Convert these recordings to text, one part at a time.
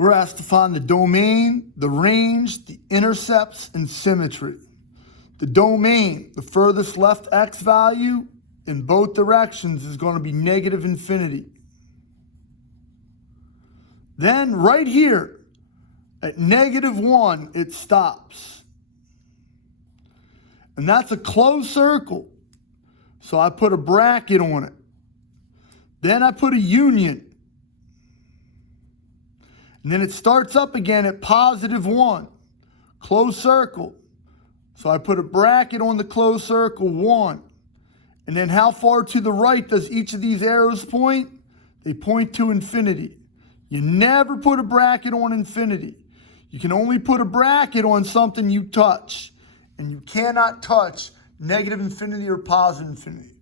We're asked to find the domain, the range, the intercepts, and symmetry. The domain, the furthest left x value in both directions, is going to be negative infinity. Then right here at -1, it stops. And that's a closed circle. So I put a bracket on it. Then I put a union. And then it starts up again at +1, closed circle. So I put a bracket on the closed circle, 1. And then how far to the right does each of these arrows point? They point to infinity. You never put a bracket on infinity. You can only put a bracket on something you touch. And you cannot touch negative infinity or positive infinity.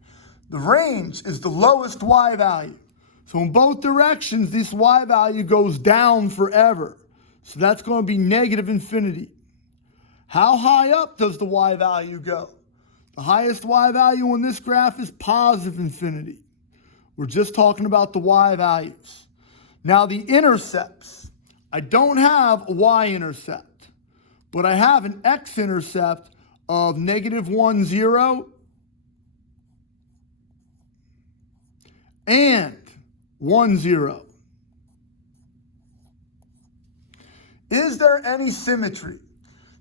The range is the lowest y value. So in both directions, this y value goes down forever. So that's going to be negative infinity. How high up does the y value go? The highest y value on this graph is positive infinity. We're just talking about the y values. Now the intercepts. I don't have a y-intercept, but I have an x-intercept of -1, 0, and 1, 0. Is there any symmetry?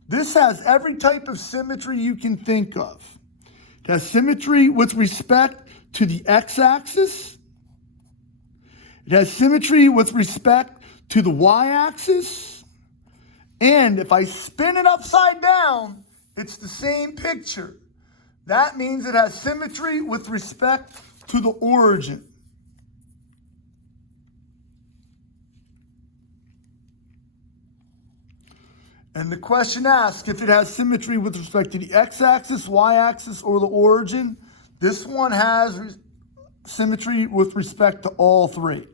This has every type of symmetry you can think of. It has symmetry with respect to the x-axis. It has symmetry with respect to the y-axis. And if I spin it upside down, it's the same picture. That means it has symmetry with respect to the origin. And the question asks if it has symmetry with respect to the x-axis, y-axis, or the origin. This one has symmetry with respect to all three.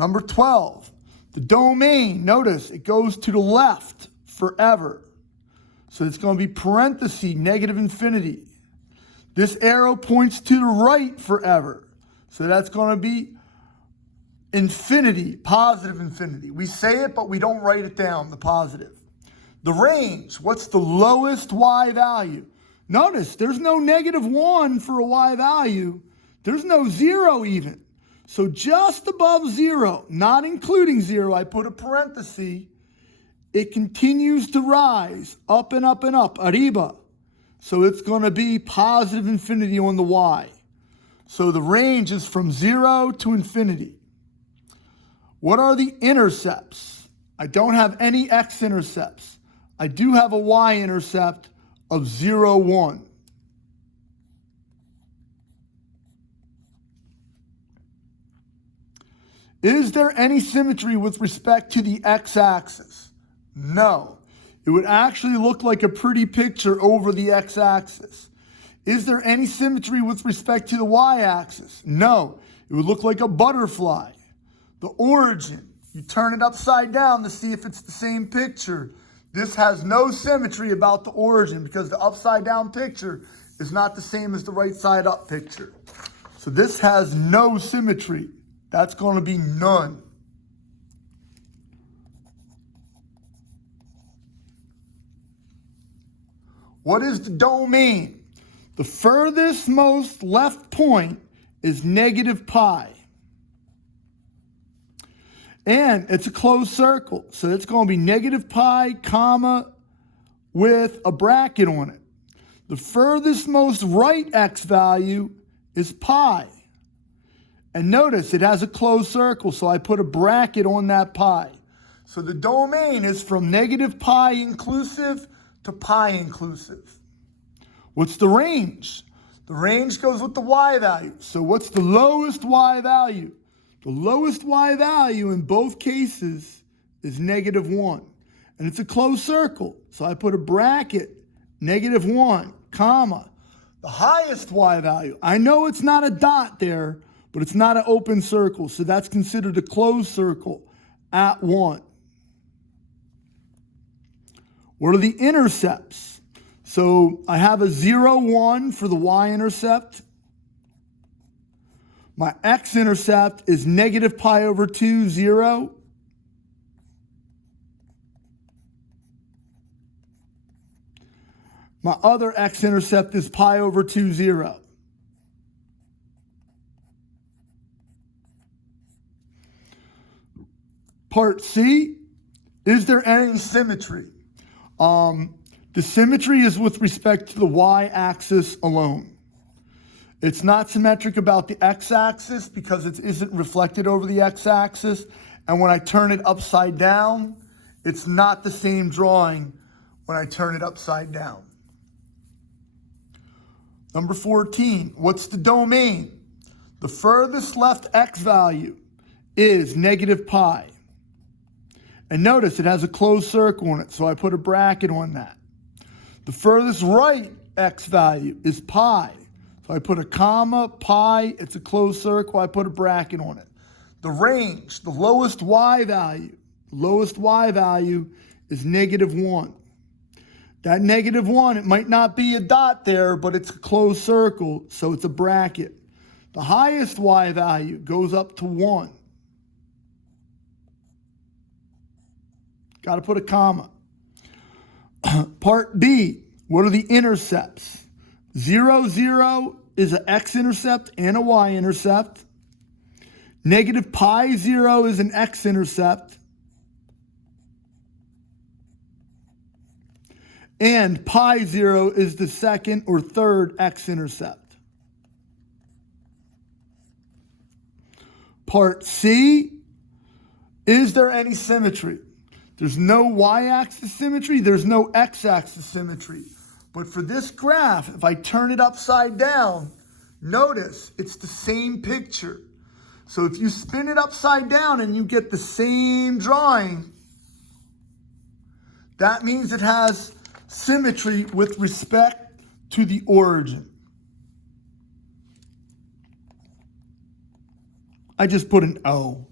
Number 12, the domain. Notice it goes to the left forever. So it's going to be parenthesis, negative infinity. This arrow points to the right forever. So that's going to be infinity, positive infinity. We say it, but we don't write it down, the positive. The range, what's the lowest y value? Notice there's no -1 for a y value. There's no 0 even. So just above 0, not including 0, I put a parenthesis. It continues to rise up and up and up, arriba. So it's going to be positive infinity on the y. So the range is from 0 to infinity. What are the intercepts? I don't have any x-intercepts. I do have a y-intercept of 0, 1. Is there any symmetry with respect to the x-axis? No. It would actually look like a pretty picture over the x-axis. Is there any symmetry with respect to the y-axis? No. It would look like a butterfly. The origin, you turn it upside down to see if it's the same picture. This has no symmetry about the origin because the upside down picture is not the same as the right side up picture. So this has no symmetry. That's going to be none. What is the domain? The furthest most left point is -pi. And it's a closed circle. So it's going to be -pi, comma, with a bracket on it. The furthest most right x value is pi. And notice it has a closed circle, so I put a bracket on that pi. So the domain is from -pi inclusive to pi inclusive. What's the range? The range goes with the y value. So what's the lowest y value? The lowest y value in both cases is -1. And it's a closed circle. So I put a bracket, -1, comma. The highest y value, I know it's not a dot there, but it's not an open circle. So that's considered a closed circle at 1. What are the intercepts? So I have a 0, 1 for the y-intercept. My x-intercept is -pi/2, 0. My other x-intercept is pi over 2, 0. Part C, is there any symmetry? The symmetry is with respect to the y-axis alone. It's not symmetric about the x-axis because it isn't reflected over the x-axis. And when I turn it upside down, it's not the same drawing when I turn it upside down. Number 14, what's the domain? The furthest left x value is negative pi. And notice it has a closed circle on it, so I put a bracket on that. The furthest right x value is pi. So I put a comma, pi, it's a closed circle, I put a bracket on it. The range, the lowest y value is negative 1. That negative 1, it might not be a dot there, but it's a closed circle, so it's a bracket. The highest y value goes up to 1. Got to put a comma. Part B, what are the intercepts? 0, 0 is an x-intercept and a y-intercept. Negative pi 0 is an x-intercept. And pi 0 is the second or third x-intercept. Part C, is there any symmetry? There's no y-axis symmetry, there's no x-axis symmetry. But for this graph, if I turn it upside down, notice it's the same picture. So if you spin it upside down and you get the same drawing, that means it has symmetry with respect to the origin. I just put an O.